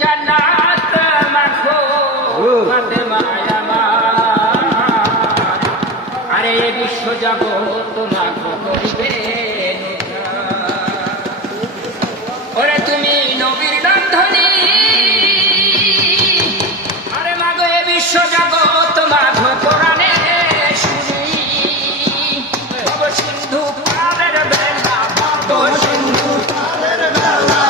জান্নাত মাখো ফাতেমায় আমার, আরে বিশ্ব জগৎ মাখো করিবে ওরে তুমি নবীর রান্ধনী, আরে মাগো এ বিশ্ব জগৎ মাখো কোরআনে শুনি, ভব সিন্ধু পারের বেলা, ভব সিন্ধু পারের বেলা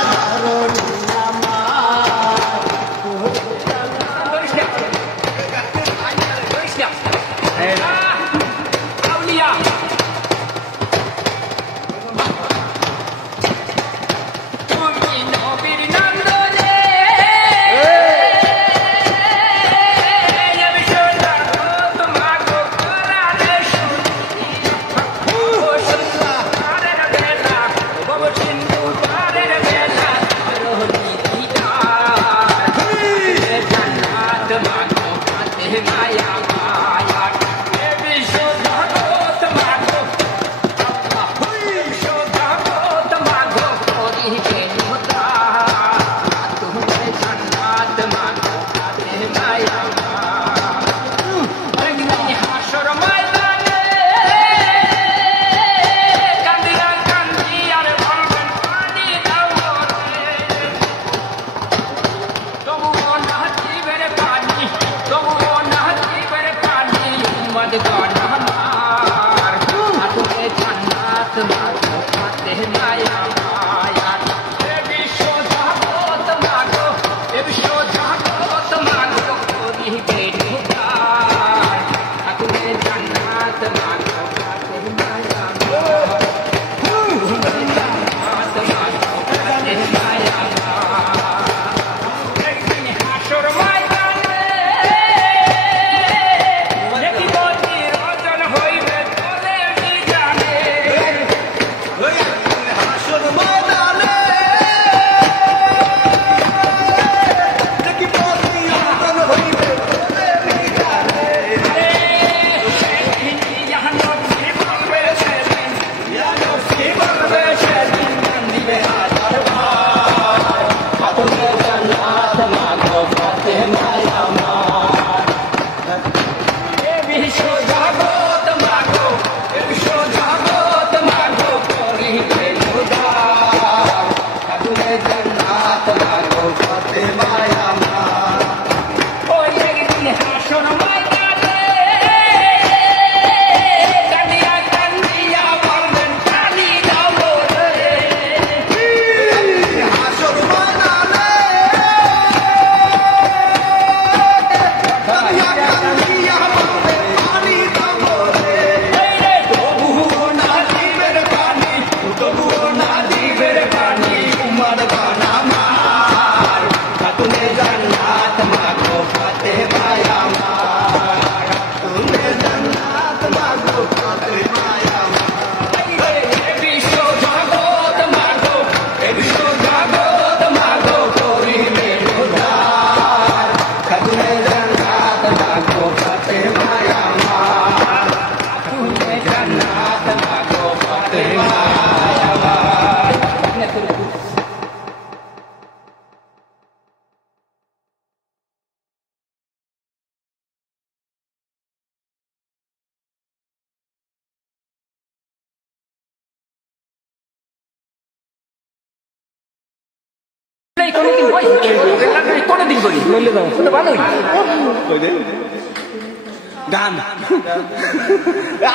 গান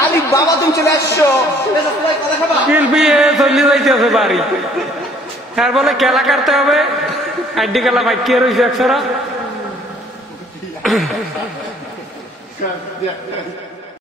আলিফ বাবা তুমি চলে আসছো চল্লি যাইতেছে বাড়ি আর বলে খেলা কাটতে হবে আড্ডি খেলা ভাই কে রয়েছে একশোরা